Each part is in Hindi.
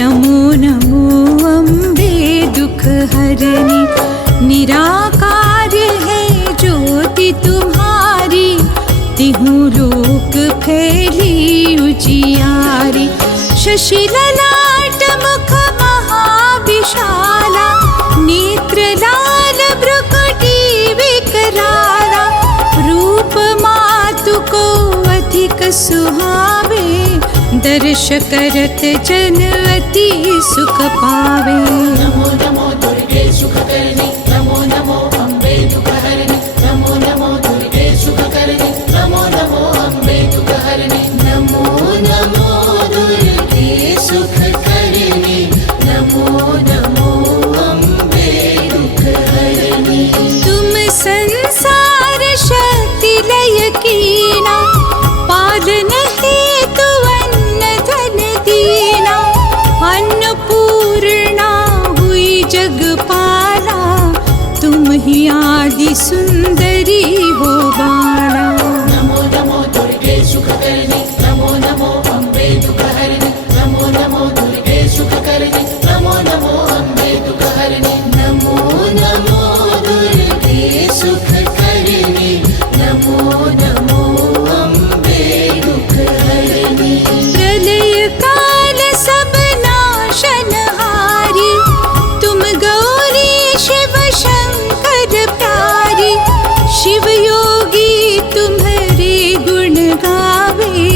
नमो नमो अम्बे दुख हरनी, निराकार है ज्योति तुम्हारी, तिहु लोक फैली उजियारी। शशि ललाट मुख महाविशाला, नेत्र लाल भ्रुकुटी विकराला, रूप मातु को अधिक सुहावे, दर्श करत जन अति सुख पावे। नमो नमो दुर्गे सुख करनी, नमो नमो अम्बे दुख हरनी, नमो नमो दुर्गे सुख करनी, नमो नमो अम्बे दुख हरनी, नमो नमो दुर्गे सुख करनी, नमो नमो अम्बे दुख हरनी। तुम संसार शक्ति लय कीना, पालन हेतु अन्न धन दीना, अन्नपूर्णा हुई जगपाला, तुम ही आदि सुंदरी हो बाला। नमो नमो दुर्गे सुख करनी, नमो नमो अम्बे दुख हरनी, नमो नमो दुर्गे सुख करनी, नमो नमो अम्बे दुख हरनी, नमो नमो दुर्गे सुख करनी, नमो नमो अम्बे दुख हरनी। प्रलय काल सब नाशनहारी, तुम गौरी शिव शंकर प्यारी, शिव योगी तुम्हारे गुण गावे,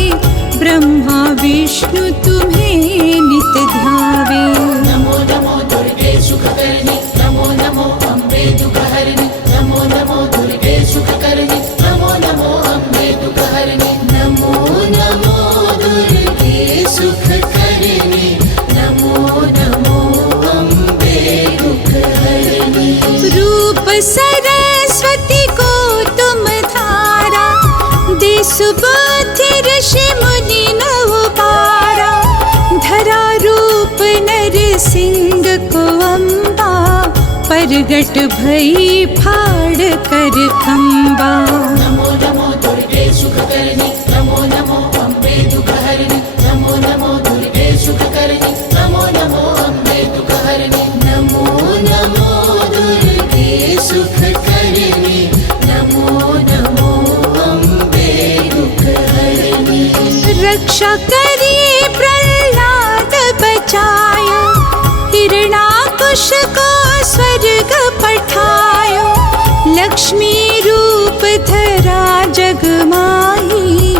ब्रह्मा विष्णु तुम्हें नित ध्यावे। नमो नमो दुर्गे सुख करनी, नमो नमो अम्बे दुख हरनी, नमो नमो दुर्गे सुख करनी, नमो नमो अम्बे दुख हरनी, नमो नमो दुर्गे सुख करनी, नमो नमो अम्बे दुख हरनी। रूप सरस्वती को तुम धारा, दे सुबुद्धि ऋषि मुनि नव पारा, धरा रूप नर सिंह को अम्बा, परगट भई फाड़ कर खम्बा। नमो नमो दुर्गे सुख करनी, नमो नमो अम्बे दुख हरनी, नमो नमो दुर्गे सुख करनी, नमो नमो अम्बे दुख हरनी, नमो नमो दुर्गे सुख करनी, नमो नमो अम्बे दुख हरनी। रक्षा करिए प्रहलाद बचाया, हिरणाकुश को स्वर्ग पठायो, लक्ष्मी रूप धरा जग माही,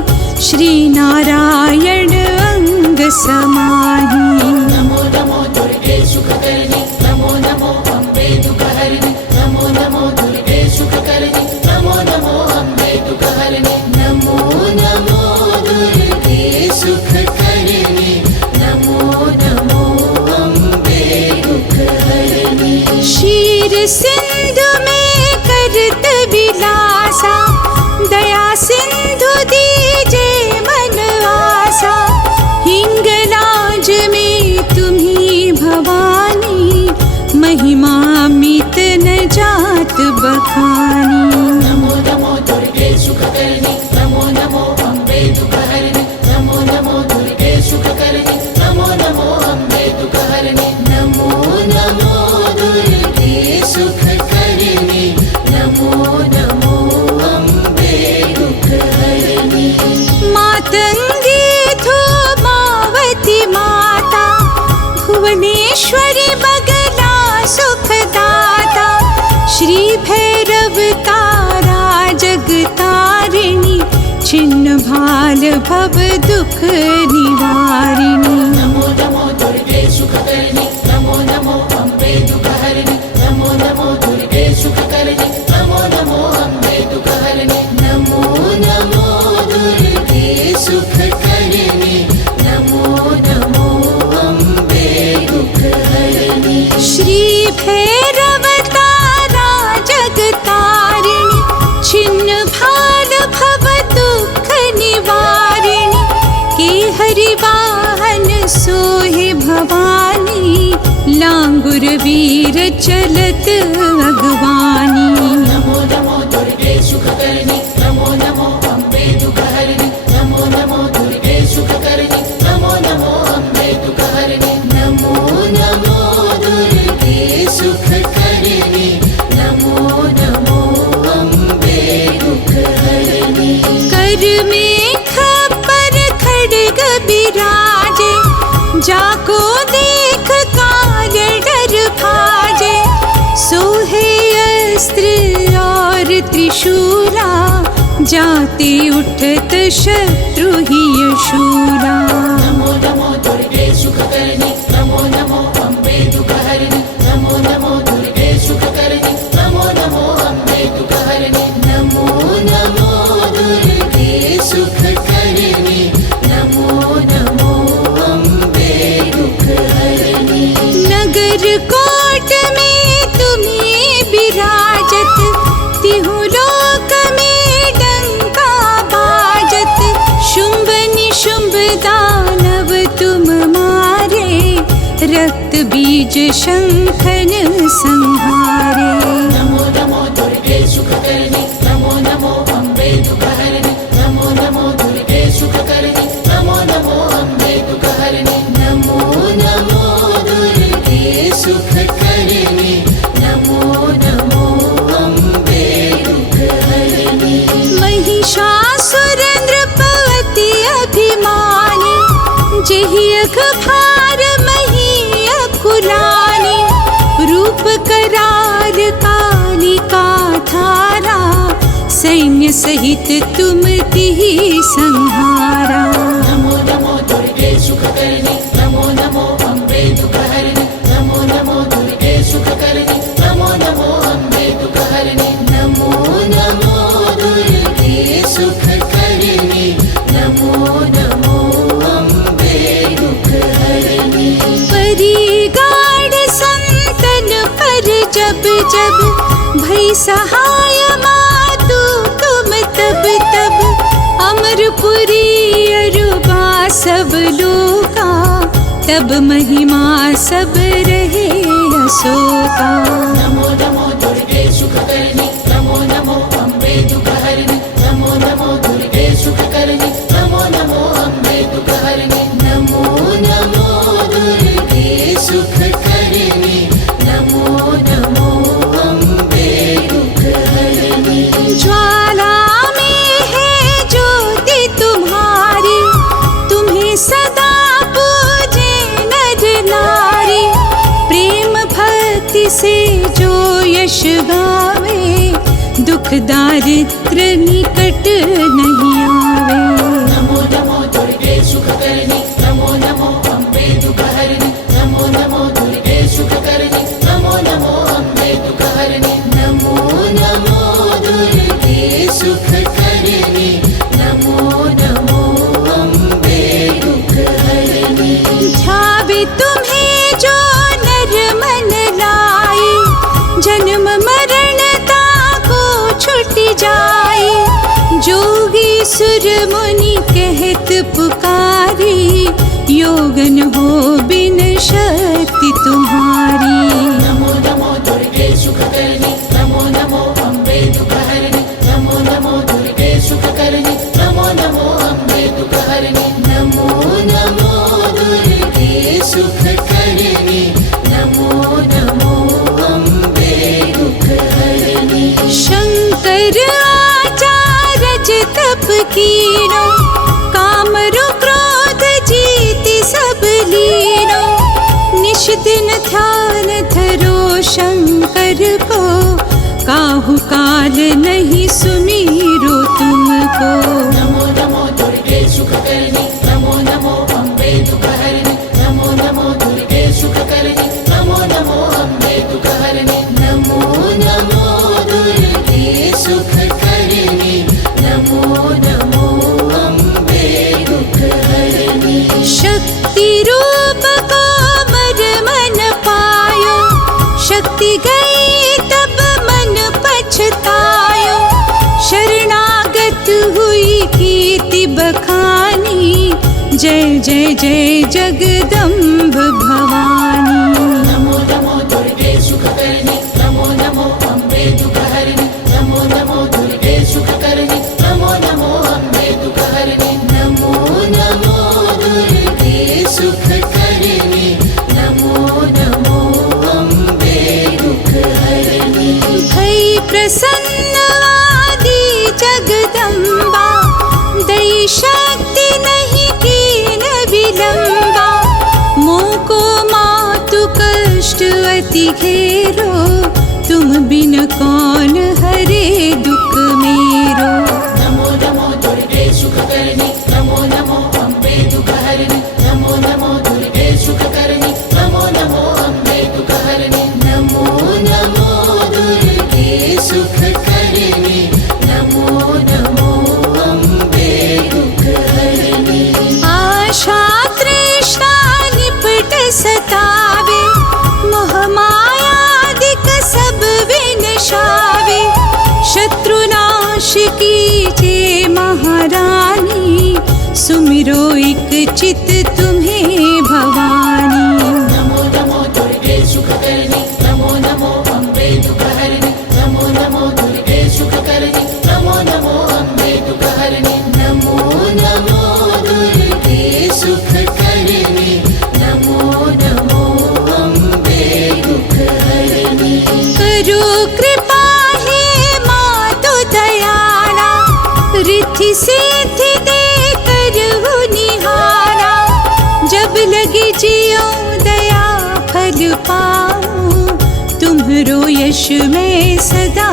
श्री नारायण अंग समाही। नमो नमो दुर्गे सुख करनी, नमो नमो अम्बे दुख हरनी, नमो नमो दुर्गे सुख करनी, नमो नमो अम्बे दुख हरनी, नमो नमो दुर्गे सुख करनी, नमो नमो अम्बे दुख हरनी। क्षीर सिंधु में करत विलासा, दया सिंधु दीजे मन आसा, हिंगलाज में तुम्ही भवानी, महिमा मित न जात बखानी। नमो नमो दुर्गे सुख करनी, नमो नमो अम्बे दुख हरनी, नमो नमो दुर्गे सुख करनी, नमो नमो अम्बे दुख हरनी, नमो नमो दुर्गे सुख करनी, नमो नमो अम्बे दुख हरनी। मातंगी धूमावती माता, भुवनेश्वरी बगला सुखदाता, श्री भैरव तारा जगतारिणी, छिन्न भाल भव दुख निवारिणी। नमो नमो दुर्गे सुख करनी, नमो नमो अम्बे दुख हरनी, नमो नमो दुर्गे सुख करनी, नमो नमो अम्बे दुख हरनी, नमो नमो दुर्गे सुख करनी, नमो नमो अम्बे दुख हरनी। श्री भैरव तारा जगतारिणी, छिन्न भाल भव दुख निवारिणी, के हरि वाहन सोहे भवानी, लांगुर वीर चलत अगवानी। नमो नमो दुर्गे सुख करनी, नमो नमो अम्बे दुख हरनी, नमो नमो दुर्गे सुख करनी, नमो नमो अम्बे दुख हरनी, नमो शस्त्र और त्रिशूला, जाते उठत शत्रु ही शूला। नमो नमो दुर्गे सुखकर्णी, नमो नमो अम्बे दुःखहरिणि, नमो नमो दुर्गे सुखकर्णी, नमो नमो अम्बे दुःखहरिणि, नमो नमो दुर्गे सुखकर्णी, नमो नमो अम्बे दुःखहरिणि। नगर कोट में तुम्हें विराजत, तिहु लोक में डंका बाजत। शुंभ निशुंभ दानव तुम मारे, रक्त बीज शंखन संहारे। नमो नमो दुर्गे सुखकर्णी, नमो नमो अम्बे दुःखहरिणि, नमो नमो दुर्गे सुखकर्णी, नमो नमो अम्बे दुःखहरिणि, नमो नमो दुर्गे सुखकर्णी, नमो नमो अम्बे दुःखहरिणि। महिषासुर नृपवती अभिमानी, जेहि अघ भार मही अकुलानी। रूप कराल कालिका धारा, सैन्य सहित तुम तिहि संहारा। नमो नमो दुर्गे सुखकर्णी, नमो नमो अम्बे दुःखहरिणि, नमो नमो दुर्गे सुखकर्णी, नमो नमो अम्बे दुःखहरिणि, नमो नमो दुर्गे सुखकर्णी, नमो नमो अम्बे दुःखहरिणि। परी गाढ़ संतन पर जब जब, भई सहाय मातु तुम तब तब। अमरपुरी अरुबा सब लोका, तब महिमा सब रहे अशोका। नमो नमो दुर्गे सुखकर्णी, नमो नमो अम्बे दुःखहरिणि, नमो नमो दुर्गे सुखकर्णी, नमो नमो अम्बे दुःखहरिणि, नमो नमो दुर्गे सुखकर्णी, नमो नमो अम्बे दुःखहरिणि। ज्वाला में है ज्योति तुम्हारी, तुम्हें सदा पूजे नर नारी। प्रेम भक्ति से जो यश गावे, दुख दारिद्र निकट नहीं आवे। नमो नमो दुर्गे सुखकर्णी, नमो नमो अम्बे दुःखहरिणि, नमो नमो दुर्गे सुखकर्णी, नमो नमो अम्बे दुःखहरिणि, नमो नमो दुर्गे सुखकर्णी, नमो नमो अम्बे दुःखहरिणि। ध्यावे तुम्हें जो नर मन लाए, जन्म मरण ताको छुट जाए। जोगी सुर मुनि कहत पुकारी, योगन हो बिन शक्ति तुम्हारी। नमो नमो दुर्गे सुखकर्णी, नमो नमो अम्बे दुःखहरिणि, नमो नमो दुर्गे सुखकर्णी, नमो नमो अम्बे दुःखहरिणि, नमो नमो दुर्गे सुखकर्णी, नमो नमो अम्बे दुःखहरिणि। शंकर आचार्य तप कीनो, कामरु क्रोध जीति सब लीनो। निश दिन ध्यान धरो शंकर को, काहू काल नहीं सुमीरो तुमको। नमो नमो दुर्गे सुखकर्णी, नमो नमो अम्बे दुःखहरिणि, नमो नमो दुर्गे सुखकर्णी, नमो नमो अम्बे दुःखहरिणि, नमो नमो दुर्गे सुखकर्णी, नमो नमो अम्बे दुःखहरिणि। शक्ति रूप को मर मन पायो, शक्ति गई तब मन पछतायो। शरणागत हुई कीर्ति बखानी, जय जय जय जगदम्ब भवानी। नमो नमो दुर्गे सुखकर्णी, नमो नमो अम्बे दुःखहरिणि, नमो नमो दुर्गे सुखकर्णी, नमो नमो अम्बे दुःखहरिणि, नमो नमो दुर्गे सुखकर्णी, नमो नमो अम्बे दुःखहरिणि। भई प्रसन्न आदि जगदम्बा, दई शक्ति नहीं कीन विलंबा। मोको मातु कष्ट अति घेरो, तुम बिन कौन हरे दुख मेरो। नमो नमो दुर्गे सुखकर्णी नमो नमो अम्बे दुःखहरिणि नमो नमो दुर्गे सुखकर्णी नमो नमो अम्बे दुःखहरिणि नमो नमो दुर्गे सुखकर्णी नमो नमो अम्बे दुःखहरिणि आशा तृष्णा निपट सतावे मोह मायादिक सब विनशावे। शत्रुनाश कीजे महारानी सुमिरो एक चित तुम्हें भवानी। नमो नमो दुर्गे सुखकर्णी नमो नमो अम्बे दुःखहरिणि नमो नमो दुर्गे सुखकर्णी नमो नमो अम्बे दुःखहरिणि नमो नमो दुर्गे सुखकर्णी नमो नमो अम्बे दुःखहरिणि करो कृपा हे मातु दयाला रिद्धि सिद्धि दे करहु निहारा। जब लगे जियो दया फल पाऊं तुम्हरो यश मैं सदा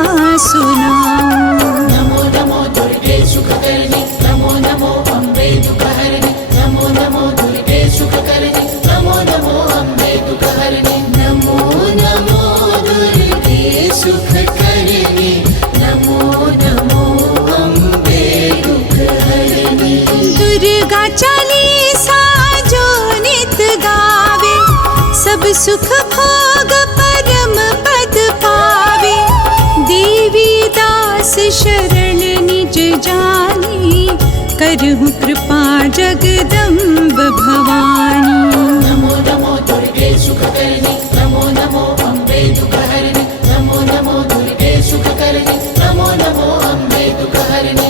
सुनाऊं। नमो नमो दुर्गे सुखकर्णी नमो नमो अम्बे दुःखहरिणि नमो नमो दुर्गे सुखकर्णी नमो नमो अम्बे दुःखहरिणि नमो नमो दुर्गे सुखकर्णी नमो नमो अम्बे दुःखहरिणि दुर्गा चालीसा जो नित गावे सब सुख भोग परम पद पावे। देवी दास शरण निज जानी करहु कृपा जगदम्ब भवानी। नमो नमो दुर्गे सुखकर्णी नमो नमो अम्बे दुःखहरिणि नमो नमो दुर्गे सुखकर्णी नमो नमो अम्बे दुःखहरिणि